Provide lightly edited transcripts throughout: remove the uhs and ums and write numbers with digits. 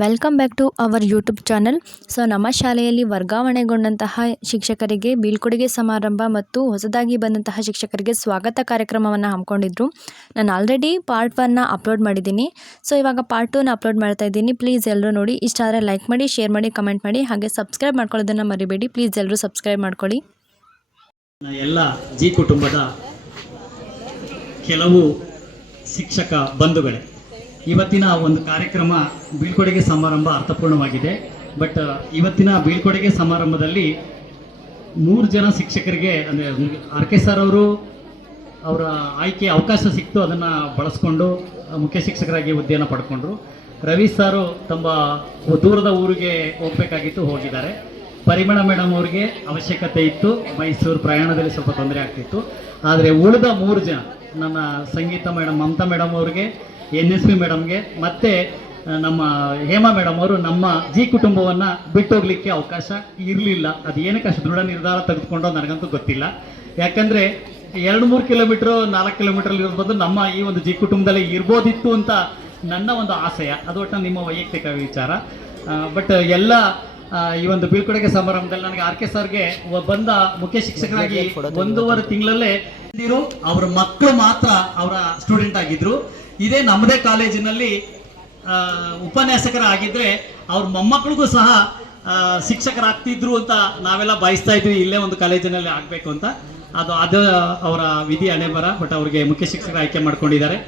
Welcome back to our YouTube channel. ನಮ್ಮ ಶಾಲೆಯಲ್ಲಿ ವರ್ಗಾವಣೆಗೊಂಡಂತಹ ಶಿಕ್ಷಕರಿಗೆ ಬೀಳ್ಕೊಡುಗೆ ಸಮಾರಂಭ ಮತ್ತು ಹೊಸದಾಗಿ ಬಂದಂತಹ ಶಿಕ್ಷಕರಿಗೆ ಸ್ವಾಗತ ಕಾರ್ಯಕ್ರಮವನ್ನು ಹಮ್ಮಿಕೊಂಡಿದ್ರು. ನಾನು ಆಲ್ರೆಡಿ ಪಾರ್ಟ್ 1ನ ಅಪ್ಲೋಡ್ ಮಾಡಿದ್ದೀನಿ. ಇವಾಗ ಪಾರ್ಟ್ 2ನ ಅಪ್ಲೋಡ್ ಮಾಡ್ತಾ ಇದ್ದೀನಿ. ಪ್ಲೀಸ್ ಎಲ್ಲರೂ ನೋಡಿ. ಇಷ್ಟ ಆದರೆ ಲೈಕ್ ಮಾಡಿ, ಶೇರ್ ಮಾಡಿ, ಕಮೆಂಟ್ ಮಾಡಿ, ಹಾಗೆ ಸಬ್ಸ್ಕ್ರೈಬ್ ಮಾಡ್ಕೊಳ್ಳೋದನ್ನು ಮರಿಬೇಡಿ. ಪ್ಲೀಸ್ ಎಲ್ಲರೂ ಸಬ್ಸ್ಕ್ರೈಬ್ ಮಾಡ್ಕೊಳ್ಳಿ. ಎಲ್ಲ ಜಿ ಕುಟುಂಬದ ಕೆಲವು ಶಿಕ್ಷಕ ಬಂಧುಗಳೇ, ಇವತ್ತಿನ ಒಂದು ಕಾರ್ಯಕ್ರಮ ಬೀಳ್ಕೊಡುಗೆ ಸಮಾರಂಭ ಅರ್ಥಪೂರ್ಣವಾಗಿದೆ. ಬಟ್ ಇವತ್ತಿನ ಬೀಳ್ಕೊಡುಗೆ ಸಮಾರಂಭದಲ್ಲಿ 3 ಜನ ಶಿಕ್ಷಕರಿಗೆ ಅಂದರೆ ಆರ್.ಕೆ. ಸರ್ ಅವರು ಅವರ ಆಯ್ಕೆ ಅವಕಾಶ ಸಿಕ್ತು, ಅದನ್ನು ಬಳಸ್ಕೊಂಡು ಮುಖ್ಯ ಶಿಕ್ಷಕರಾಗಿ ಹುದ್ದೆಯನ್ನು ಪಡ್ಕೊಂಡ್ರು. ರವಿ ಸಾರು ತಮ್ಮ ದೂರದ ಊರಿಗೆ ಹೋಗಬೇಕಾಗಿತ್ತು, ಹೋಗಿದ್ದಾರೆ. ಪರಿಮಳ ಮೇಡಮ್ ಅವ್ರಿಗೆ ಅವಶ್ಯಕತೆ ಇತ್ತು, ಮೈಸೂರು ಪ್ರಯಾಣದಲ್ಲಿ ಸ್ವಲ್ಪ ತೊಂದರೆ ಆಗ್ತಿತ್ತು. ಆದರೆ ಉಳಿದ 3 ಜನ, ನನ್ನ ಸಂಗೀತ ಮೇಡಮ್, ಮಮತಾ ಮೇಡಮ್ ಅವ್ರಿಗೆ, NSP ಮೇಡಮ್ಗೆ ಮತ್ತು ನಮ್ಮ ಹೇಮಾ ಮೇಡಮ್ ಅವರು ನಮ್ಮ ಜಿ ಕುಟುಂಬವನ್ನು ಬಿಟ್ಟೋಗ್ಲಿಕ್ಕೆ ಅವಕಾಶ ಇರಲಿಲ್ಲ. ಅದು ಏನಕ್ಕೆ ಅಷ್ಟು ದೃಢ ನಿರ್ಧಾರ ತೆಗೆದುಕೊಂಡೋ ನನಗಂತೂ ಗೊತ್ತಿಲ್ಲ. ಯಾಕಂದರೆ 2-3 ಕಿಲೋಮೀಟ್ರು 4 ಕಿಲೋಮೀಟ್ರಲ್ಲಿ ಇರ್ಬೋದು ನಮ್ಮ ಈ ಒಂದು ಜಿ ಕುಟುಂಬದಲ್ಲಿ ಇರ್ಬೋದಿತ್ತು ಅಂತ ನನ್ನ ಒಂದು ಆಶಯ. ಅದು ಒಟ್ಟು ನಿಮ್ಮ ವೈಯಕ್ತಿಕ ವಿಚಾರ. ಬಟ್ ಎಲ್ಲ ಈ ಒಂದು ಬೀಳ್ಕೊಡುಗೆ ಸಮಾರಂಭದಲ್ಲಿ ನನಗೆ ಆರ್.ಕೆ. ಸರ್ಗೆ ಬಂದ ಮುಖ್ಯ ಶಿಕ್ಷಕರಾಗಿ 1.5 ತಿಂಗಳಲ್ಲೇ ಅವರ ಮಕ್ಕಳು ಮಾತ್ರ ಅವರ ಸ್ಟೂಡೆಂಟ್ ಆಗಿದ್ರು. ಇದೇ ನಮ್ಮದೇ ಕಾಲೇಜಿನಲ್ಲಿ ಉಪನ್ಯಾಸಕರಾಗಿದ್ದರೆ ಅವ್ರ ಮೊಮ್ಮಕ್ಕಳಿಗೂ ಸಹ ಶಿಕ್ಷಕರಾಗ್ತಿದ್ರು ಅಂತ ನಾವೆಲ್ಲ ಬಯಸ್ತಾ ಇದ್ವಿ, ಇಲ್ಲೇ ಒಂದು ಕಾಲೇಜಿನಲ್ಲಿ ಆಗಬೇಕು ಅಂತ. ಅದು ಅವರ ವಿಧಿ ಹಣೆ ಬರ. ಬಟ್ ಅವ್ರಿಗೆ ಮುಖ್ಯ ಶಿಕ್ಷಕರ ಆಯ್ಕೆ ಮಾಡ್ಕೊಂಡಿದ್ದಾರೆ.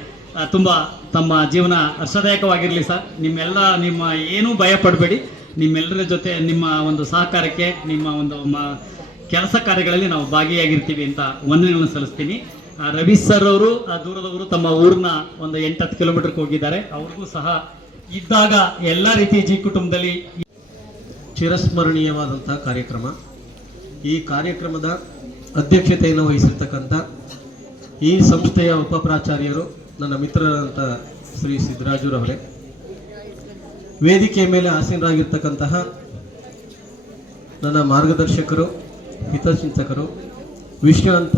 ತುಂಬ ತಮ್ಮ ಜೀವನ ಹರ್ಷದಾಯಕವಾಗಿರಲಿ ಸರ್. ನಿಮ್ಮ ಏನೂ ಭಯ ಪಡಬೇಡಿ. ನಿಮ್ಮೆಲ್ಲರ ಜೊತೆ ನಿಮ್ಮ ಒಂದು ಸಹಕಾರಕ್ಕೆ, ನಿಮ್ಮ ಒಂದು ಕೆಲಸ ಕಾರ್ಯಗಳಲ್ಲಿ ನಾವು ಭಾಗಿಯಾಗಿರ್ತೀವಿ ಅಂತ ವಂದನೆಗಳನ್ನು ಸಲ್ಲಿಸ್ತೀನಿ. ರವಿ ಸರ್ ಅವರು ದೂರದವರು ತಮ್ಮ ಊರನ್ನ ಒಂದು 8-10 ಕಿಲೋಮೀಟರ್ಗೆ ಹೋಗಿದ್ದಾರೆ. ಅವ್ರಿಗೂ ಸಹ ಇದ್ದಾಗ ಎಲ್ಲ ರೀತಿಯ ಜಿ ಕುಟುಂಬದಲ್ಲಿ ಚಿರಸ್ಮರಣೀಯವಾದಂತಹ ಕಾರ್ಯಕ್ರಮ. ಈ ಕಾರ್ಯಕ್ರಮದ ಅಧ್ಯಕ್ಷತೆಯನ್ನು ವಹಿಸಿರ್ತಕ್ಕಂಥ ಈ ಸಂಸ್ಥೆಯ ಉಪಪ್ರಾಚಾರ್ಯರು, ನನ್ನ ಮಿತ್ರರಂತ ಶ್ರೀ ಸಿದ್ದರಾಜುರವರೇ, ವೇದಿಕೆಯ ಮೇಲೆ ಆಸೀನರಾಗಿರ್ತಕ್ಕಂತಹ ನನ್ನ ಮಾರ್ಗದರ್ಶಕರು, ಹಿತಚಿಂತಕರು, ವಿಶ್ರಾಂತ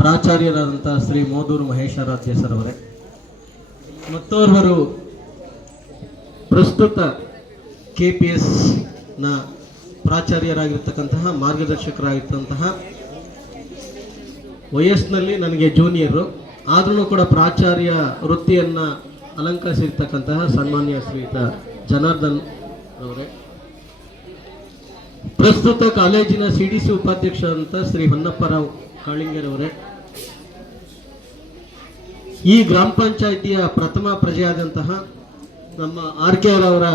ಪ್ರಾಚಾರ್ಯರಾದಂಥ ಶ್ರೀ ಮೋದೂರು ಮಹೇಶಾರಾಧ್ಯ ಸರ್ ಅವರೇ, ಮತ್ತೋರ್ವರು ಪ್ರಸ್ತುತ KPSನ ಪ್ರಾಚಾರ್ಯರಾಗಿರ್ತಕ್ಕಂತಹ, ಮಾರ್ಗದರ್ಶಕರಾಗಿರ್ತಂತಹ, ವಯಸ್ಸಿನಲ್ಲಿ ನನಗೆ ಜೂನಿಯರು ಆದ್ರೂ ಕೂಡ ಪ್ರಾಚಾರ್ಯ ವೃತ್ತಿಯನ್ನು ಅಲಂಕರಿಸಿರ್ತಕ್ಕಂತಹ ಸನ್ಮಾನ್ಯ ಶ್ರೀಯುತ ಜನಾರ್ದನ್ ಅವರೇ, ಪ್ರಸ್ತುತ ಕಾಲೇಜಿನ CDC ಉಪಾಧ್ಯಕ್ಷರಂತ ಶ್ರೀ ಹೊನ್ನಪ್ಪರಾವ್ ಕಾಳಿಂಗರವರೇ, ಈ ಗ್ರಾಮ ಪಂಚಾಯಿತಿಯ ಪ್ರಥಮ ಪ್ರಜೆಯಾದಂತಹ ನಮ್ಮ ಆರ್.ಕೆ. ಅವರ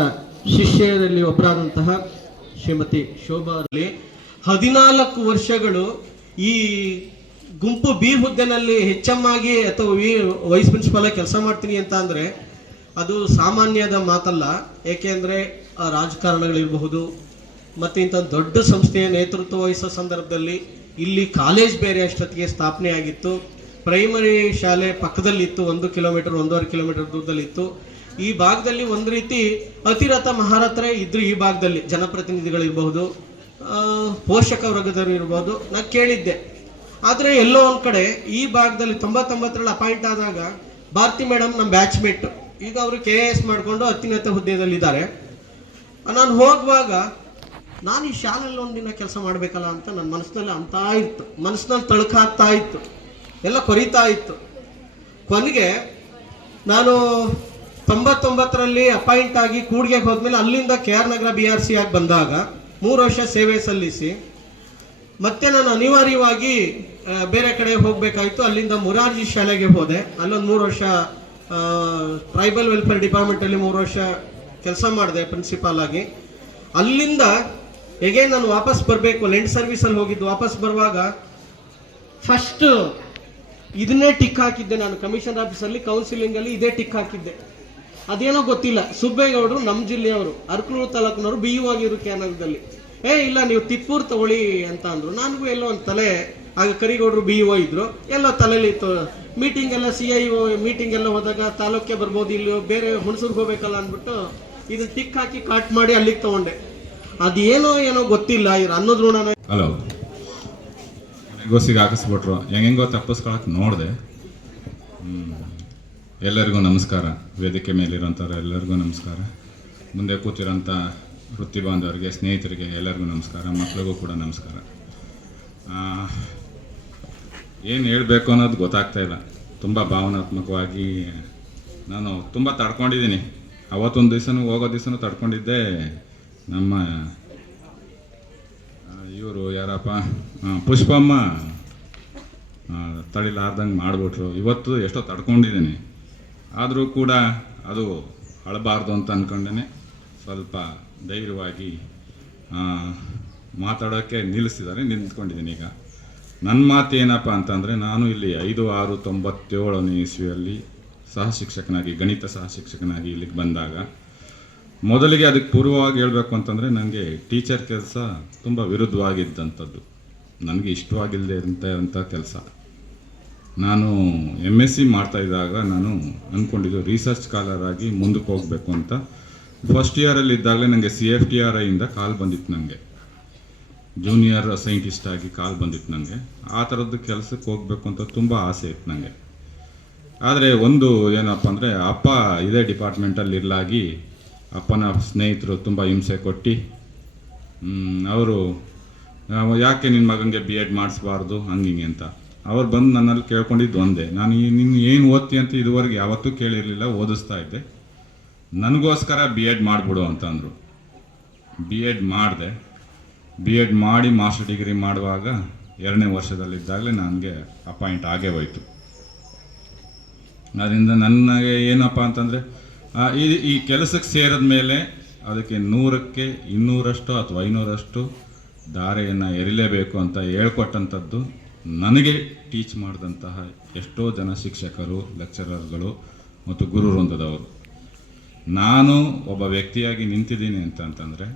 ಶಿಷ್ಯರಲ್ಲಿ ಒಬ್ಬರಾದಂತಹ ಶ್ರೀಮತಿ ಶೋಭಾ ಅವರಲ್ಲಿ 14 ವರ್ಷಗಳು ಈ ಗುಂಪು ಬಿ ಹುದ್ದೆನಲ್ಲಿ HM ಆಗಿ ಅಥವಾ ವೈಸ್ ಪ್ರಿನ್ಸಿಪಾಲ್ ಆಗಿ ಕೆಲಸ ಮಾಡ್ತೀನಿ ಅಂತ ಅಂದರೆ ಅದು ಸಾಮಾನ್ಯದ ಮಾತಲ್ಲ. ಏಕೆಂದರೆ ರಾಜಕಾರಣಗಳಿರಬಹುದು ಮತ್ತು ಇಂಥ ದೊಡ್ಡ ಸಂಸ್ಥೆಯ ನೇತೃತ್ವ ವಹಿಸೋ ಸಂದರ್ಭದಲ್ಲಿ ಇಲ್ಲಿ ಕಾಲೇಜ್ ಬೇರೆ ಅಷ್ಟೊತ್ತಿಗೆ ಸ್ಥಾಪನೆ ಆಗಿತ್ತು. ಪ್ರೈಮರಿ ಶಾಲೆ ಪಕ್ಕದಲ್ಲಿತ್ತು, 1 ಕಿಲೋಮೀಟರ್ 1.5 ಕಿಲೋಮೀಟರ್ ದೂರದಲ್ಲಿತ್ತು. ಈ ಭಾಗದಲ್ಲಿ ಒಂದು ರೀತಿ ಅತಿರಥ ಮಹಾರಥರೇ ಇದ್ರು. ಈ ಭಾಗದಲ್ಲಿ ಜನಪ್ರತಿನಿಧಿಗಳಿರ್ಬಹುದು, ಪೋಷಕ ವರ್ಗದವರು ಇರ್ಬೋದು, ನಾನು ಕೇಳಿದ್ದೆ. ಆದರೆ ಎಲ್ಲೋ ಒಂದು ಕಡೆ ಈ ಭಾಗದಲ್ಲಿ 99ರಲ್ಲಿ ಅಪಾಯಿಂಟ್ ಆದಾಗ ಭಾರತಿ ಮೇಡಮ್ ನಮ್ಮ ಬ್ಯಾಚ್ಮೇಟ್, ಈಗ ಅವರು KIS ಮಾಡಿಕೊಂಡು ಅತ್ಯುನ್ನತ ಹುದ್ದೆಯಲ್ಲಿದ್ದಾರೆ. ನಾನು ಹೋಗುವಾಗ ನಾನು ಈ ಶಾಲೆಯಲ್ಲಿ ಒಂದಿನ ಕೆಲಸ ಮಾಡಬೇಕಲ್ಲ ಅಂತ ನನ್ನ ಮನಸ್ಸಿನಲ್ಲಿ ಅಂತ ಇತ್ತು, ಮನಸ್ಸಿನಲ್ಲಿ ತಳ್ಕಾಗ್ತಾ ಇತ್ತು, ಎಲ್ಲ ಕೊರಿತಾ ಇತ್ತು. ಕೊನೆಗೆ ನಾನು 99ರಲ್ಲಿ ಅಪಾಯಿಂಟ್ ಆಗಿ ಕೂಡ್ಗೆಗೆ ಹೋದ್ಮೇಲೆ ಅಲ್ಲಿಂದ KR ನಗರ BRC ಆಗಿ ಬಂದಾಗ 3 ವರ್ಷ ಸೇವೆ ಸಲ್ಲಿಸಿ ಮತ್ತೆ ನಾನು ಅನಿವಾರ್ಯವಾಗಿ ಬೇರೆ ಕಡೆ ಹೋಗಬೇಕಾಯಿತು. ಅಲ್ಲಿಂದ ಮುರಾರ್ಜಿ ಶಾಲೆಗೆ ಹೋದೆ. ಅಲ್ಲೊಂದು 3 ವರ್ಷ ಟ್ರೈಬಲ್ ವೆಲ್ಫೇರ್ ಡಿಪಾರ್ಟ್ಮೆಂಟಲ್ಲಿ 3 ವರ್ಷ ಕೆಲಸ ಮಾಡಿದೆ ಪ್ರಿನ್ಸಿಪಾಲ್ ಆಗಿ. ಅಲ್ಲಿಂದ ಹೇಗೆ ನಾನು ವಾಪಸ್ ಬರಬೇಕು, ಲೆಂಡ್ ಸರ್ವಿಸಲ್ಲಿ ಹೋಗಿದ್ದು. ವಾಪಸ್ ಬರುವಾಗ ಫಸ್ಟ್ ಇದನ್ನೇ ಟಿಕ್ ಹಾಕಿದ್ದೆ ನಾನು. ಕಮಿಷನರ್ ಆಫೀಸಲ್ಲಿ ಕೌನ್ಸಿಲಿಂಗಲ್ಲಿ ಇದೇ ಟಿಕ್ ಹಾಕಿದ್ದೆ. ಅದೇನೋ ಗೊತ್ತಿಲ್ಲ, ಸುಬ್ಬೇಗೌಡರು ನಮ್ಮ ಜಿಲ್ಲೆಯವರು, ಅರಕಲೂರು ತಾಲೂಕಿನವರು BU ಆಗಿದ್ರು ಕ್ಯಾನಲ್ದಲ್ಲಿ. ಇಲ್ಲ ನೀವು ತಿಪ್ಪೂರು ತಗೊಳ್ಳಿ ಅಂತ ಅಂದರು. ನನಗೂ ಎಲ್ಲೋ ಒಂದು ತಲೆ, ಆಗ ಕರಿಗೌಡರು BO ಇದ್ರು, ಎಲ್ಲ ತಲೆಯಲ್ಲಿ ಇತ್ತು. ಮೀಟಿಂಗ್ ಎಲ್ಲ CIO ಮೀಟಿಂಗ್ ಎಲ್ಲ ಹೋದಾಗ ತಾಲೂಕೆ ಬರ್ಬೋದು, ಇಲ್ಲಿ ಬೇರೆ ಹುಣಸೂರ್ಗೆ ಹೋಗ್ಬೇಕಲ್ಲ ಅಂದ್ಬಿಟ್ಟು ಇದನ್ನ ಟಿಕ್ ಹಾಕಿ ಕಾಟ್ ಮಾಡಿ ಅಲ್ಲಿಗೆ ತಗೊಂಡೆ. ಅದೇನೋ ಗೊತ್ತಿಲ್ಲ, ಇವ್ರು ಅನ್ನೋದು ಋಣನ. ಹಲೋ, ಗೋಸಿಗೆ ಹಾಕಿಸ್ಬಿಟ್ರು, ಹೆಂಗೆಂಗೋ ತಪ್ಪಿಸ್ಕೊಳಕ್ಕೆ ನೋಡಿದೆ. ಎಲ್ಲರಿಗೂ ನಮಸ್ಕಾರ, ವೇದಿಕೆ ಮೇಲಿರೋಂಥವ್ರು ಎಲ್ಲರಿಗೂ ನಮಸ್ಕಾರ. ಮುಂದೆ ಕೂತಿರೋಂಥ ವೃತ್ತಿ ಬಾಂಧವರಿಗೆ, ಸ್ನೇಹಿತರಿಗೆ ಎಲ್ಲರಿಗೂ ನಮಸ್ಕಾರ, ಮಕ್ಕಳಿಗೂ ಕೂಡ ನಮಸ್ಕಾರ. ಏನು ಹೇಳಬೇಕು ಅನ್ನೋದು ಗೊತ್ತಾಗ್ತಾ ಇಲ್ಲ. ತುಂಬ ಭಾವನಾತ್ಮಕವಾಗಿ ನಾನು ತುಂಬ ತಡ್ಕೊಂಡಿದ್ದೀನಿ. ಅವತ್ತೊಂದು ದಿವಸನೂ ಹೋಗೋ ದಿವಸನೂ ತಡ್ಕೊಂಡಿದ್ದೆ. ನಮ್ಮ ಇವರು ಯಾರಪ್ಪ, ಪುಷ್ಪಮ್ಮ ತಡಿಲಾರ್ದಂಗೆ ಮಾಡಿಬಿಟ್ರು. ಇವತ್ತು ಎಷ್ಟೋ ತಡ್ಕೊಂಡಿದ್ದೀನಿ, ಆದರೂ ಕೂಡ ಅದು ಅಳಬಾರ್ದು ಅಂತ ಅಂದ್ಕೊಂಡೇ ಸ್ವಲ್ಪ ಧೈರ್ಯವಾಗಿ ಮಾತಾಡೋಕ್ಕೆ ನಿಂತ್ಕೊಂಡಿದ್ದೀನಿ. ಈಗ ನನ್ನ ಮಾತು ಏನಪ್ಪ ಅಂತಂದರೆ, ನಾನು ಇಲ್ಲಿ 5/6/97 ಇಸ್ವಿಯಲ್ಲಿ ಸಹಶಿಕ್ಷಕನಾಗಿ, ಗಣಿತ ಸಹಶಿಕ್ಷಕನಾಗಿ ಇಲ್ಲಿಗೆ ಬಂದಾಗ, ಮೊದಲಿಗೆ ಅದಕ್ಕೆ ಪೂರ್ವವಾಗಿ ಹೇಳಬೇಕು ಅಂತಂದರೆ, ನನಗೆ ಟೀಚರ್ ಕೆಲಸ ತುಂಬ ವಿರುದ್ಧವಾಗಿದ್ದಂಥದ್ದು, ನನಗೆ ಇಷ್ಟವಾಗಿಲ್ಲದೆ ಇರೋಂಥ ಕೆಲಸ. ನಾನು MSc ಮಾಡ್ತಾಯಿದ್ದಾಗ ನಾನು ಅಂದ್ಕೊಂಡಿದ್ದು ರಿಸರ್ಚ್ ಸ್ಕಾಲರ್ ಆಗಿ ಮುಂದಕ್ಕೆ ಹೋಗಬೇಕು ಅಂತ. ಫಸ್ಟ್ ಇಯರಲ್ಲಿ ಇದ್ದಾಗಲೇ ನನಗೆ CFTRIಯಿಂದ ಕಾಲ್ ಬಂದಿತ್ತು. ನನಗೆ ಜೂನಿಯರ್ ಸೈಂಟಿಸ್ಟ್ ಆಗಿ ಕಾಲ್ ಬಂದಿತ್ತು. ನನಗೆ ಆ ಥರದ್ದು ಕೆಲಸಕ್ಕೆ ಹೋಗಬೇಕು ಅಂತ ತುಂಬ ಆಸೆ ಇತ್ತು ನನಗೆ. ಆದರೆ ಒಂದು ಏನಪ್ಪ ಅಂದರೆ, ಅಪ್ಪ ಇದೇ ಡಿಪಾರ್ಟ್ಮೆಂಟಲ್ಲಿ ಇರಲಾಗಿ ಅಪ್ಪನ ಸ್ನೇಹಿತರು ತುಂಬ ಹಿಂಸೆ ಕೊಟ್ಟು ಅವರು ಯಾಕೆ ನಿನ್ನ ಮಗನಿಗೆ BEd ಮಾಡಿಸ್ಬಾರ್ದು ಹಂಗಿಂಗೆ ಅಂತ ಅವ್ರು ಬಂದು ನನ್ನಲ್ಲಿ ಕೇಳ್ಕೊಂಡಿದ್ದು ಒಂದೇ, ನಾನು ನೀನು ಏನು ಓದ್ತಿ ಅಂತ ಇದುವರೆಗೆ ಯಾವತ್ತೂ ಕೇಳಿರಲಿಲ್ಲ, ಓದಿಸ್ತಾ ಇದ್ದೆ, ನನಗೋಸ್ಕರ BEd ಮಾಡಿಬಿಡು ಅಂತಂದರು. BEd ಮಾಡಿದೆ. BEd ಮಾಡಿ ಮಾಸ್ಟರ್ ಡಿಗ್ರಿ ಮಾಡುವಾಗ 2ನೇ ವರ್ಷದಲ್ಲಿದ್ದಾಗಲೇ ನನಗೆ ಅಪಾಯಿಂಟ್ ಆಗೇ ಹೋಯಿತು. ಅದರಿಂದ ನನಗೆ ಏನಪ್ಪ ಅಂತಂದರೆ, ಈ ಕೆಲಸಕ್ಕೆ ಸೇರಿದ ಮೇಲೆ ಅದಕ್ಕೆ 100ಕ್ಕೆ 200 ಅಥವಾ 500 ಧಾರೆಯನ್ನು ಎರಿಲೇಬೇಕು ಅಂತ ಹೇಳ್ಕೊಟ್ಟಂಥದ್ದು ನನಗೆ ಟೀಚ್ ಮಾಡಿದಂತಹ ಎಷ್ಟೋ ಜನ ಶಿಕ್ಷಕರು, ಲೆಕ್ಚರರ್ಗಳು ಮತ್ತು ಗುರು ವೃಂದದವರು. ನಾನು ಒಬ್ಬ ವ್ಯಕ್ತಿಯಾಗಿ ನಿಂತಿದ್ದೀನಿ ಅಂತಂತಂದರೆ,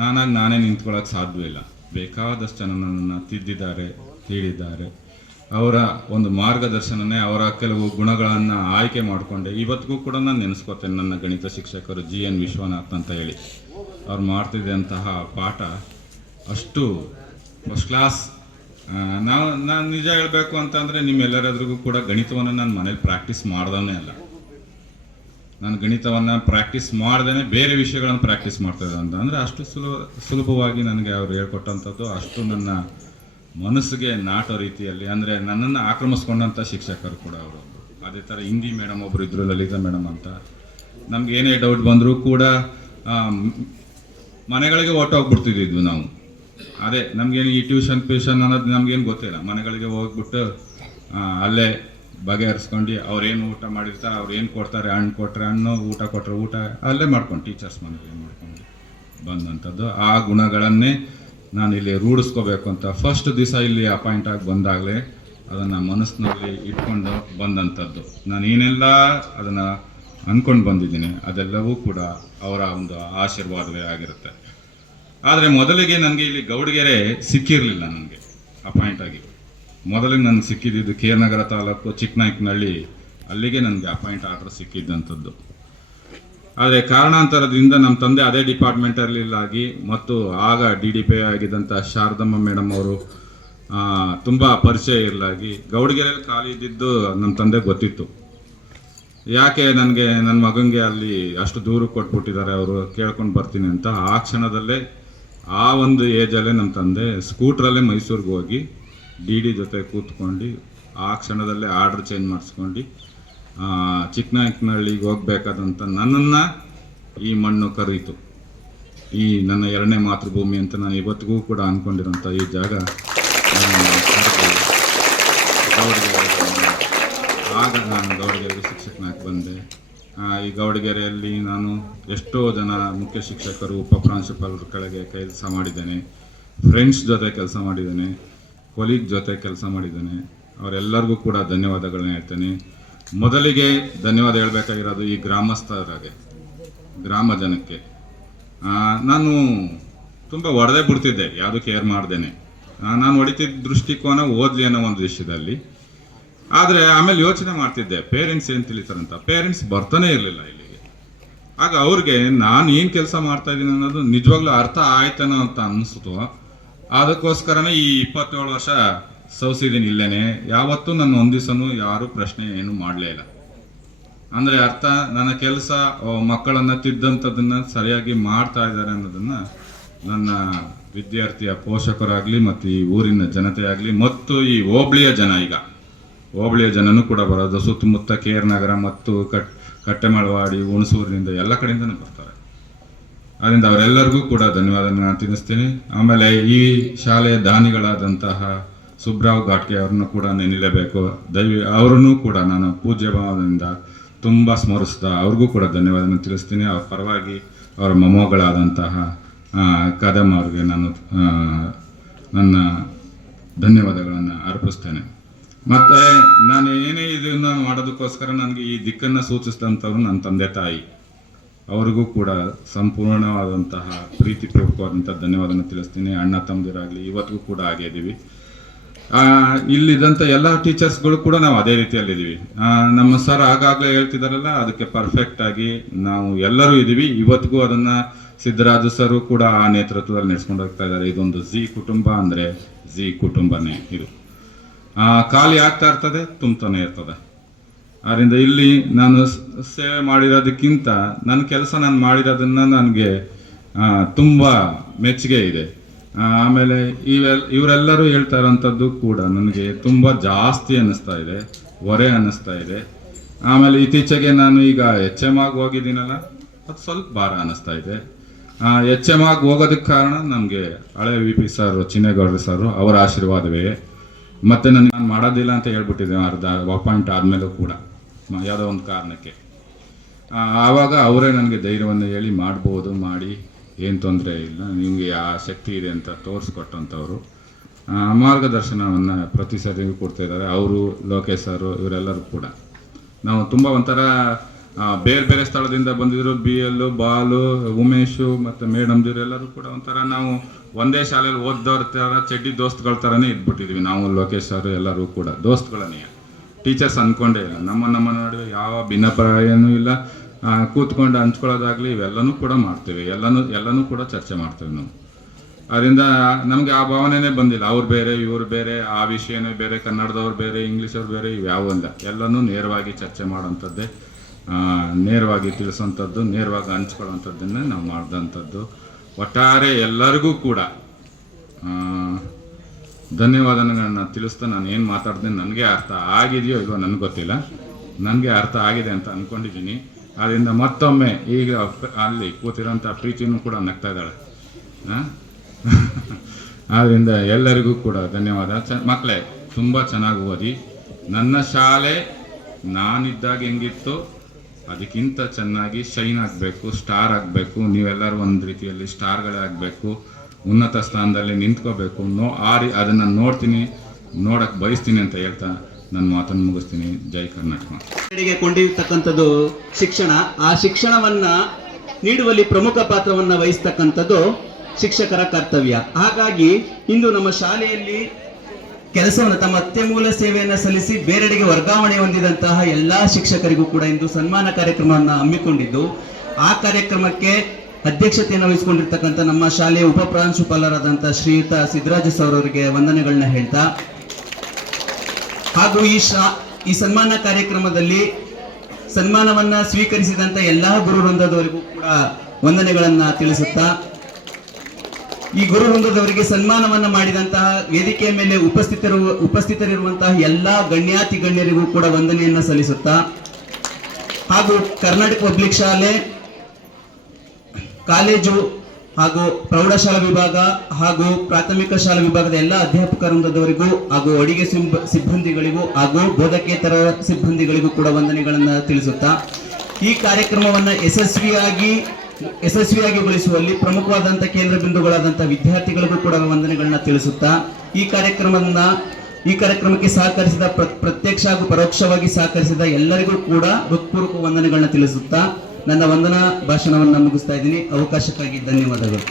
ನಾನೇ ನಿಂತ್ಕೊಳ್ಳೋಕೆ ಸಾಧ್ಯವಿಲ್ಲ. ಬೇಕಾದಷ್ಟು ಜನ ನನ್ನನ್ನು ತಿದ್ದಿದ್ದಾರೆ, ತಿಳಿದ್ದಾರೆ. ಅವರ ಒಂದು ಮಾರ್ಗದರ್ಶನನೇ, ಅವರ ಕೆಲವು ಗುಣಗಳನ್ನು ಆಯ್ಕೆ ಮಾಡಿಕೊಂಡೆ ಇವತ್ತಿಗೂ ಕೂಡ ನಾನು ನೆನೆಸ್ಕೋತೇನೆ. ನನ್ನ ಗಣಿತ ಶಿಕ್ಷಕರು GN ವಿಶ್ವನಾಥ್ ಅಂತ ಹೇಳಿ, ಅವ್ರು ಮಾಡ್ತಿದ್ದಂತಹ ಪಾಠ ಅಷ್ಟು ಫಸ್ಟ್ ಕ್ಲಾಸ್. ನಾನು ನಿಜ ಹೇಳಬೇಕು ಅಂತಂದರೆ, ನಿಮ್ಮೆಲ್ಲರೆದ್ರಿಗೂ ಕೂಡ ಗಣಿತವನ್ನು ನಾನು ಮನೇಲಿ ಪ್ರಾಕ್ಟೀಸ್ ಮಾಡ್ದವನೇ ಅಲ್ಲ. ನಾನು ಗಣಿತವನ್ನು ಪ್ರಾಕ್ಟೀಸ್ ಮಾಡ್ದೇ ಬೇರೆ ವಿಷಯಗಳನ್ನು ಪ್ರಾಕ್ಟೀಸ್ ಮಾಡ್ತಾಯಿದ್ದೆ ಅಂದರೆ ಅಷ್ಟು ಸುಲಭವಾಗಿ ನನಗೆ ಅವ್ರು ಹೇಳ್ಕೊಟ್ಟಂಥದ್ದು ಅಷ್ಟು ನನ್ನ ಮನಸ್ಸಿಗೆ ನಾಟೋ ರೀತಿಯಲ್ಲಿ, ಅಂದರೆ ನನ್ನನ್ನು ಆಕ್ರಮಿಸ್ಕೊಂಡಂಥ ಶಿಕ್ಷಕರು ಕೂಡ ಅವರು. ಅದೇ ಥರ ಹಿಂದಿ ಮೇಡಮ್ ಒಬ್ಬರು ಇದ್ದರು, ಲಲಿತಾ ಮೇಡಮ್ ಅಂತ. ನಮ್ಗೆ ಏನೇ ಡೌಟ್ ಬಂದರೂ ಕೂಡ ಮನೆಗಳಿಗೆ ಹೊಟ್ಟೋಗ್ಬಿಡ್ತಿದ್ವಿ ನಾವು. ಅದೇ ನಮಗೇನು ಈ ಟ್ಯೂಷನ್ ಅನ್ನೋದು ನಮಗೇನು ಗೊತ್ತಿಲ್ಲ. ಮನೆಗಳಿಗೆ ಹೋಗ್ಬಿಟ್ಟು ಅಲ್ಲೇ ಬಗೆಹರಿಸ್ಕೊಂಡು ಅವ್ರೇನು ಊಟ ಮಾಡಿರ್ತಾರೆ, ಅವ್ರು ಏನು ಕೊಡ್ತಾರೆ, ಹಣ್ಣು ಕೊಟ್ಟರೆ ಹಣ್ಣು, ಊಟ ಕೊಟ್ಟರೆ ಊಟ, ಅಲ್ಲೇ ಮಾಡ್ಕೊಂಡು ಟೀಚರ್ಸ್ ಮನೆಗೆ ಮಾಡ್ಕೊಂಡು ಬಂದಂಥದ್ದು. ಆ ಗುಣಗಳನ್ನೇ ನಾನು ಇಲ್ಲಿ ರೂಢಿಸ್ಕೋಬೇಕು ಅಂತ ಫಸ್ಟ್ ದಿವಸ ಇಲ್ಲಿ ಅಪಾಯಿಂಟ್ ಆಗಿ ಬಂದಾಗಲೇ ಅದನ್ನು ಮನಸ್ಸಿನಲ್ಲಿ ಇಟ್ಕೊಂಡು ಬಂದಂಥದ್ದು. ನಾನು ಏನೆಲ್ಲ ಅದನ್ನು ಅಂದ್ಕೊಂಡು ಬಂದಿದ್ದೀನಿ, ಅದೆಲ್ಲವೂ ಕೂಡ ಅವರ ಒಂದು ಆಶೀರ್ವಾದವೇ ಆಗಿರುತ್ತೆ. ಆದರೆ ಮೊದಲಿಗೆ ನನಗೆ ಇಲ್ಲಿ ಗೌಡಗೆರೆ ಸಿಕ್ಕಿರಲಿಲ್ಲ. ನನಗೆ ಅಪಾಯಿಂಟ್ ಆಗಿ ಮೊದಲಿಗೆ ನನಗೆ ಸಿಕ್ಕಿದ್ದು KR ತಾಲೂಕು ಚಿಕ್ಕನಾಯಕನಹಳ್ಳಿ, ಅಲ್ಲಿಗೆ ನನಗೆ ಅಪಾಯಿಂಟ್ ಆರ್ಡರ್ ಸಿಕ್ಕಿದ್ದಂಥದ್ದು. ಆದರೆ ಕಾರಣಾಂತರದಿಂದ ನಮ್ಮ ತಂದೆ ಅದೇ ಡಿಪಾರ್ಟ್ಮೆಂಟಲ್ಲಿಲ್ಲಾಗಿ ಮತ್ತು ಆಗ DDPI ಆಗಿದ್ದಂಥ ಶಾರದಮ್ಮ ಮೇಡಮ್ ಅವರು ತುಂಬ ಪರಿಚಯ ಇರಲಾಗಿ ಗೌಡಗೆರೆಯಲ್ಲಿ ಖಾಲಿ ಇದ್ದಿದ್ದು ನಮ್ಮ ತಂದೆ ಗೊತ್ತಿತ್ತು. ಯಾಕೆ ನನಗೆ ನನ್ನ ಮಗನಿಗೆ ಅಲ್ಲಿ ಅಷ್ಟು ದೂರ ಕೊಟ್ಬಿಟ್ಟಿದ್ದಾರೆ, ಅವರು ಕೇಳ್ಕೊಂಡು ಬರ್ತೀನಿ ಅಂತ. ಆ ಕ್ಷಣದಲ್ಲೇ, ಆ ಒಂದು ಏಜಲ್ಲೇ ನಮ್ಮ ತಂದೆ ಸ್ಕೂಟ್ರಲ್ಲೇ ಮೈಸೂರಿಗೆ ಹೋಗಿ DD ಜೊತೆ ಕೂತ್ಕೊಂಡು ಆ ಕ್ಷಣದಲ್ಲೇ ಆರ್ಡ್ರ್ ಚೇಂಜ್ ಮಾಡಿಸ್ಕೊಂಡು ಚಿಕ್ಕನಾಯಕನಹಳ್ಳಿಗೆ ಹೋಗ್ಬೇಕಾದಂಥ ನನ್ನನ್ನು ಈ ಮಣ್ಣು ಕರೀತು. ಈ ನನ್ನ 2ನೇ ಮಾತೃಭೂಮಿ ಅಂತ ನಾನು ಇವತ್ತಿಗೂ ಕೂಡ ಅಂದ್ಕೊಂಡಿರೋಂಥ ಈ ಜಾಗ ಆಗ ನಾನು ಗೌಡಗೆರೆಗೆ ಶಿಕ್ಷಕನಾಗಿ ಬಂದೆ. ಈ ಗೌಡಗೆರೆಯಲ್ಲಿ ನಾನು ಎಷ್ಟೋ ಜನ ಮುಖ್ಯ ಶಿಕ್ಷಕರು, ಉಪ ಪ್ರಾಂಶುಪಾಲರ ಕೆಳಗೆ ಕೆಲಸ ಮಾಡಿದ್ದೇನೆ, ಫ್ರೆಂಡ್ಸ್ ಜೊತೆ ಕೆಲಸ ಮಾಡಿದ್ದೇನೆ, ಕೊಲೀಗ್ ಜೊತೆ ಕೆಲಸ ಮಾಡಿದ್ದೇನೆ. ಅವರೆಲ್ಲರಿಗೂ ಕೂಡ ಧನ್ಯವಾದಗಳನ್ನ ಹೇಳ್ತೇನೆ. ಮೊದಲಿಗೆ ಧನ್ಯವಾದ ಹೇಳಬೇಕಾಗಿರೋದು ಈ ಗ್ರಾಮಸ್ಥರಾಗೆ, ಗ್ರಾಮ ಜನಕ್ಕೆ. ನಾನು ತುಂಬ ಹೊಡೆದೇ ಬಿಡ್ತಿದ್ದೆ, ಯಾವುದು ಕೇರ್ ಮಾಡ್ದೇನೆ. ನಾನು ಹೊಡಿತಿದ್ದ ದೃಷ್ಟಿಕೋನ ಓದಲಿ ಅನ್ನೋ ಒಂದು ವಿಷಯದಲ್ಲಿ. ಆದರೆ ಆಮೇಲೆ ಯೋಚನೆ ಮಾಡ್ತಿದ್ದೆ, ಪೇರೆಂಟ್ಸ್ ಏನು ತಿಳಿತಾರಂತ. ಪೇರೆಂಟ್ಸ್ ಬರ್ತಾನೆ ಇರಲಿಲ್ಲ ಇಲ್ಲಿಗೆ. ಆಗ ಅವ್ರಿಗೆ ನಾನು ಏನು ಕೆಲಸ ಮಾಡ್ತಾ ಇದ್ದೀನಿ ಅನ್ನೋದು ನಿಜವಾಗ್ಲೂ ಅರ್ಥ ಆಯ್ತಾನೋ ಅಂತ ಅನ್ನಿಸ್ತು. ಅದಕ್ಕೋಸ್ಕರನೇ ಈ 27 ವರ್ಷ ಸೌಸಿದ್ದೀನಿ ಇಲ್ಲೇನೆ. ಯಾವತ್ತೂ ನನ್ನ ಒಂದು ದಿವಸನೂ ಯಾರೂ ಪ್ರಶ್ನೆ ಏನು ಮಾಡಲೇ ಇಲ್ಲ. ಅಂದರೆ ಅರ್ಥ ನನ್ನ ಕೆಲಸ ಮಕ್ಕಳನ್ನು ತಿದ್ದಂಥದ್ದನ್ನು ಸರಿಯಾಗಿ ಮಾಡ್ತಾ ಇದ್ದಾರೆ ಅನ್ನೋದನ್ನು ನನ್ನ ವಿದ್ಯಾರ್ಥಿಯ ಪೋಷಕರಾಗಲಿ ಮತ್ತು ಈ ಊರಿನ ಜನತೆ ಆಗಲಿ ಮತ್ತು ಈ ಹೋಬಳಿಯ ಜನ, ಈಗ ಹೋಬಳಿಯ ಜನನೂ ಕೂಡ ಬರೋದು, ಸುತ್ತಮುತ್ತ KR ನಗರ ಮತ್ತು ಕಟ್ಟೆಮಳವಾಡಿ, ಹುಣಸೂರಿನಿಂದ ಎಲ್ಲ ಕಡೆಯಿಂದನೂ ಬರ್ತಾರೆ. ಅದರಿಂದ ಅವರೆಲ್ಲರಿಗೂ ಕೂಡ ಧನ್ಯವಾದ ತಿಳಿಸ್ತೀನಿ. ಆಮೇಲೆ ಈ ಶಾಲೆಯ ದಾನಿಗಳಾದಂತಹ ಸುಬ್ರಾವ್ ಘಾಟ್ಗೆ ಅವ್ರನ್ನು ಕೂಡ ನೆನಲೇಬೇಕು. ಅವರನ್ನು ಕೂಡ ನಾನು ಪೂಜ್ಯ ಭಾವದಿಂದ ತುಂಬ ಸ್ಮರಿಸ್ತಾ ಅವ್ರಿಗೂ ಕೂಡ ಧನ್ಯವಾದ ತಿಳಿಸ್ತೀನಿ. ಅವ್ರ ಪರವಾಗಿ ಅವರ ಮೊಮ್ಮಗಳಾದಂತಹ ಕದಮ್ ಅವ್ರಿಗೆ ನಾನು ನನ್ನ ಧನ್ಯವಾದಗಳನ್ನು ಅರ್ಪಿಸ್ತೇನೆ. ಮತ್ತು ನಾನು ಏನೇ ಇದನ್ನು ಮಾಡೋದಕ್ಕೋಸ್ಕರ ನನಗೆ ಈ ದಿಕ್ಕನ್ನು ಸೂಚಿಸಿದಂಥವ್ರು ನನ್ನ ತಂದೆ ತಾಯಿ, ಅವ್ರಿಗೂ ಕೂಡ ಸಂಪೂರ್ಣವಾದಂತಹ ಪ್ರೀತಿಪೂರ್ವಕವಾದಂಥ ಧನ್ಯವಾದನ ತಿಳಿಸ್ತೀನಿ. ಅಣ್ಣ ತಮ್ಮದಿರಾಗಲಿ ಇವತ್ತಿಗೂ ಕೂಡ ಹಾಗೇ ಇದ್ದೀವಿ. ಇಲ್ಲಿದ್ದಂಥ ಎಲ್ಲ ಟೀಚರ್ಸ್ಗಳು ಕೂಡ ನಾವು ಅದೇ ರೀತಿಯಲ್ಲಿದ್ದೀವಿ. ನಮ್ಮ ಸರ್ ಆಗಾಗಲೇ ಹೇಳ್ತಿದ್ದಾರಲ್ಲ, ಅದಕ್ಕೆ ಪರ್ಫೆಕ್ಟಾಗಿ ನಾವು ಎಲ್ಲರೂ ಇದ್ದೀವಿ. ಇವತ್ತಿಗೂ ಅದನ್ನು ಸಿದ್ದರಾಜು ಸರು ಕೂಡ ಆ ನೇತೃತ್ವದಲ್ಲಿ ನಡೆಸ್ಕೊಂಡು ಹೋಗ್ತಾ ಇದ್ದಾರೆ. ಇದೊಂದು ಕುಟುಂಬ ಅಂದರೆ ಕುಟುಂಬನೇ ಇದು. ಖಾಲಿ ಆಗ್ತಾ ಇರ್ತದೆ, ತುಂಬ್ತಾನೆ ಇರ್ತದೆ. ಆದ್ದರಿಂದ ಇಲ್ಲಿ ನಾನು ಸೇವೆ ಮಾಡಿರೋದಕ್ಕಿಂತ ನನ್ನ ಕೆಲಸ ನಾನು ಮಾಡಿರೋದನ್ನು ನನಗೆ ತುಂಬ ಮೆಚ್ಚುಗೆ ಇದೆ. ಆಮೇಲೆ ಇವರೆಲ್ಲರೂ ಹೇಳ್ತಾ ಇರೋಂಥದ್ದು ಕೂಡ ನನಗೆ ತುಂಬ ಜಾಸ್ತಿ ಅನ್ನಿಸ್ತಾ ಇದೆ, ಹೊರೆ ಅನ್ನಿಸ್ತಾ ಇದೆ. ಆಮೇಲೆ ಇತ್ತೀಚೆಗೆ ನಾನು ಈಗ HM ಆಗಿ ಹೋಗಿದ್ದೀನಲ್ಲ, ಅದು ಸ್ವಲ್ಪ ಭಾರ ಅನ್ನಿಸ್ತಾ ಇದೆ. HM ಆಗಿ ಹೋಗೋದಕ್ಕೆ ಕಾರಣ ನಮಗೆ ಹಳೆ VP ಸರ್ ಚಿನ್ನೇಗೌಡರು ಸರ್ ಅವರ ಆಶೀರ್ವಾದವೇ. ಮತ್ತು ನಾನು ಮಾಡೋದಿಲ್ಲ ಅಂತ ಹೇಳ್ಬಿಟ್ಟಿದ್ದೆ ಅರ್ಧ ಅಪಾಯಿಂಟ್ ಆದಮೇಲೂ ಕೂಡ ಯಾವುದೋ ಒಂದು ಕಾರಣಕ್ಕೆ. ಆವಾಗ ಅವರೇ ನನಗೆ ಧೈರ್ಯವನ್ನು ಹೇಳಿ ಮಾಡ್ಬೋದು, ಮಾಡಿ, ಏನು ತೊಂದರೆ ಇಲ್ಲ, ನಿಮಗೆ ಆ ಶಕ್ತಿ ಇದೆ ಅಂತ ತೋರಿಸ್ಕೊಟ್ಟಂಥವ್ರು. ಮಾರ್ಗದರ್ಶನವನ್ನು ಪ್ರತಿ ಸರಿ ಕೊಡ್ತಾಯಿದ್ದಾರೆ. ಅವರು, ಲೋಕೇಶ್ ಸರು, ಇವರೆಲ್ಲರೂ ಕೂಡ ನಾವು ತುಂಬ ಒಂಥರ ಬೇರೆ ಬೇರೆ ಸ್ಥಳದಿಂದ ಬಂದಿದ್ರು. BL, ಬಾಲು, ಉಮೇಶು ಮತ್ತು ಮೇಡಮ್ದಿರು ಎಲ್ಲರೂ ಕೂಡ ಒಂಥರ ನಾವು ಒಂದೇ ಶಾಲೆಯಲ್ಲಿ ಓದ್ದವ್ರ ಥರ ಚಡ್ಡಿ ದೋಸ್ತುಗಳ ಥರನೇ ಇದ್ಬಿಟ್ಟಿದ್ವಿ. ನಾವು ಲೋಕೇಶ್ ಸರ್ ಎಲ್ಲರೂ ಕೂಡ ದೋಸ್ತುಗಳನ್ನೇ, ಟೀಚರ್ಸ್ ಅಂದ್ಕೊಂಡೇ ಇಲ್ಲ. ನಮ್ಮ ನಡುವೆ ಯಾವ ಭಿನ್ನಾಭಿಪ್ರಾಯವೂ ಇಲ್ಲ. ಕೂತ್ಕೊಂಡು ಹಂಚ್ಕೊಳ್ಳೋದಾಗಲಿ ಇವೆಲ್ಲನೂ ಕೂಡ ಮಾಡ್ತೇವೆ, ಎಲ್ಲನೂ ಕೂಡ ಚರ್ಚೆ ಮಾಡ್ತೇವೆ ನಾವು. ಅದರಿಂದ ನಮಗೆ ಆ ಭಾವನೆನೇ ಬಂದಿಲ್ಲ, ಅವ್ರು ಬೇರೆ ಇವ್ರು ಬೇರೆ, ಆ ವಿಷಯನೇ ಬೇರೆ, ಕನ್ನಡದವ್ರು ಬೇರೆ, ಇಂಗ್ಲೀಷವ್ರು ಬೇರೆ, ಇವ್ಯಾವೂ ಇಲ್ಲ. ಎಲ್ಲನೂ ನೇರವಾಗಿ ಚರ್ಚೆ ಮಾಡೋಂಥದ್ದೇ, ನೇರವಾಗಿ ತಿಳಿಸೋಂಥದ್ದು, ನೇರವಾಗಿ ಹಂಚ್ಕೊಳ್ಳೋಂಥದ್ದನ್ನೇ ನಾವು ಮಾಡಿದಂಥದ್ದು. ಒಟ್ಟಾರೆ ಎಲ್ಲರಿಗೂ ಕೂಡ ಧನ್ಯವಾದಗಳನ್ನ ತಿಳಿಸ್ತಾ ನಾನು ಏನು ಮಾತಾಡ್ದೆ ನನಗೆ ಅರ್ಥ ಆಗಿದೆಯೋ ಇಲ್ವೋ ನನಗೆ ಗೊತ್ತಿಲ್ಲ, ನನಗೆ ಅರ್ಥ ಆಗಿದೆ ಅಂತ ಅಂದ್ಕೊಂಡಿದ್ದೀನಿ. ಅದರಿಂದ ಮತ್ತೊಮ್ಮೆ ಈಗ ಅಲ್ಲಿ ಕೂತಿರೋಂಥ ಪ್ರೀತಿನೂ ಕೂಡ ನಗ್ತಾ ಇದ್ದಾಳೆ. ಆದ್ದರಿಂದ ಎಲ್ಲರಿಗೂ ಕೂಡ ಧನ್ಯವಾದ. ಮಕ್ಕಳೇ ತುಂಬ ಚೆನ್ನಾಗಿ ಓದಿ. ನನ್ನ ಶಾಲೆ ನಾನಿದ್ದಾಗ ಹೆಂಗಿತ್ತು ಅದಕ್ಕಿಂತ ಚೆನ್ನಾಗಿ ಶೈನ್ ಆಗಬೇಕು, ಸ್ಟಾರ್ ಆಗಬೇಕು. ನೀವೆಲ್ಲರೂ ಒಂದು ರೀತಿಯಲ್ಲಿ ಸ್ಟಾರ್ಗಳೇ ಆಗಬೇಕು, ಉನ್ನತ ಸ್ಥಾನದಲ್ಲಿ ನಿಂತ್ಕೋಬೇಕು. ಅದನ್ನು ನೋಡಕ್ಕೆ ಬಯಸ್ತೀನಿ ಅಂತ ಹೇಳ್ತಾ ನನ್ನ ಮಾತನ್ನು ಮುಗಿಸ್ತೀನಿ. ಜೈ ಕರ್ನಾಟಕ. ಕೊಂಡೊಯ್ಯತಕ್ಕಂಥದ್ದು ಶಿಕ್ಷಣ. ಆ ಶಿಕ್ಷಣವನ್ನ ನೀಡುವಲ್ಲಿ ಪ್ರಮುಖ ಪಾತ್ರವನ್ನ ವಹಿಸ್ತಕ್ಕಂಥದ್ದು ಶಿಕ್ಷಕರ ಕರ್ತವ್ಯ. ಹಾಗಾಗಿ ಇಂದು ನಮ್ಮ ಶಾಲೆಯಲ್ಲಿ ಕೆಲಸವನ್ನು ತಮ್ಮ ಅತ್ಯಮೂಲ್ಯ ಸೇವೆಯನ್ನು ಸಲ್ಲಿಸಿ ಬೇರೆಡೆಗೆ ವರ್ಗಾವಣೆ ಹೊಂದಿದಂತಹ ಎಲ್ಲಾ ಶಿಕ್ಷಕರಿಗೂ ಕೂಡ ಇಂದು ಸನ್ಮಾನ ಕಾರ್ಯಕ್ರಮವನ್ನು ಹಮ್ಮಿಕೊಂಡಿದ್ದು, ಆ ಕಾರ್ಯಕ್ರಮಕ್ಕೆ ಅಧ್ಯಕ್ಷತೆಯನ್ನು ವಹಿಸಿಕೊಂಡಿರ್ತಕ್ಕಂಥ ನಮ್ಮ ಶಾಲೆಯ ಉಪ ಪ್ರಾಂಶುಪಾಲರಾದಂತಹ ಶ್ರೀಯುತ ಸಿದ್ದರಾಜು ಸರ್ ಅವರಿಗೆ ವಂದನೆಗಳನ್ನ ಹೇಳ್ತಾ, ಹಾಗೂ ಈ ಸನ್ಮಾನ ಕಾರ್ಯಕ್ರಮದಲ್ಲಿ ಸನ್ಮಾನವನ್ನ ಸ್ವೀಕರಿಸಿದಂತ ಎಲ್ಲಾ ಗುರು ವೃಂದದವರಿಗೂ ಕೂಡ ವಂದನೆಗಳನ್ನ ತಿಳಿಸುತ್ತಾ, ಈ ಗುರು ವೃಂದದವರಿಗೆ ಸನ್ಮಾನವನ್ನ ಮಾಡಿದಂತಹ ವೇದಿಕೆಯ ಮೇಲೆ ಉಪಸ್ಥಿತರಿರುವಂತಹ ಎಲ್ಲಾ ಗಣ್ಯಾತಿ ಗಣ್ಯರಿಗೂ ಕೂಡ ವಂದನೆಯನ್ನ ಸಲ್ಲಿಸುತ್ತಾ, ಹಾಗೂ ಕರ್ನಾಟಕ ಪಬ್ಲಿಕ್ ಶಾಲೆ ಕಾಲೇಜು ಹಾಗೂ ಪ್ರೌಢಶಾಲಾ ವಿಭಾಗ ಹಾಗೂ ಪ್ರಾಥಮಿಕ ಶಾಲಾ ವಿಭಾಗದ ಎಲ್ಲ ಅಧ್ಯಾಪಕ ವೃಂದದವರಿಗೂ ಹಾಗೂ ಅಡಿಗೆ ಸಿಬ್ಬಂದಿಗಳಿಗೂ ಹಾಗೂ ಬೋಧಕೇತರ ಸಿಬ್ಬಂದಿಗಳಿಗೂ ಕೂಡ ವಂದನೆಗಳನ್ನ ತಿಳಿಸುತ್ತಾ, ಈ ಕಾರ್ಯಕ್ರಮವನ್ನ ಯಶಸ್ವಿಯಾಗಿಗೊಳಿಸುವಲ್ಲಿ ಪ್ರಮುಖವಾದಂತಹ ಕೇಂದ್ರ ಬಿಂದುಗಳಾದಂತಹ ವಿದ್ಯಾರ್ಥಿಗಳಿಗೂ ಕೂಡ ವಂದನೆಗಳನ್ನ ತಿಳಿಸುತ್ತಾ, ಈ ಕಾರ್ಯಕ್ರಮಕ್ಕೆ ಸಹಕರಿಸಿದ ಪ್ರತ್ಯಕ್ಷ ಹಾಗೂ ಪರೋಕ್ಷವಾಗಿ ಸಹಕರಿಸಿದ ಎಲ್ಲರಿಗೂ ಕೂಡ ಹೃತ್ಪೂರ್ವಕ ವಂದನೆಗಳನ್ನ ತಿಳಿಸುತ್ತಾ ನನ್ನ ವಂದನಾ ಭಾಷಣವನ್ನ ಮುಗಿಸ್ತಾ ಇದ್ದೀನಿ. ಅವಕಾಶಕ್ಕಾಗಿ ಧನ್ಯವಾದಗಳು.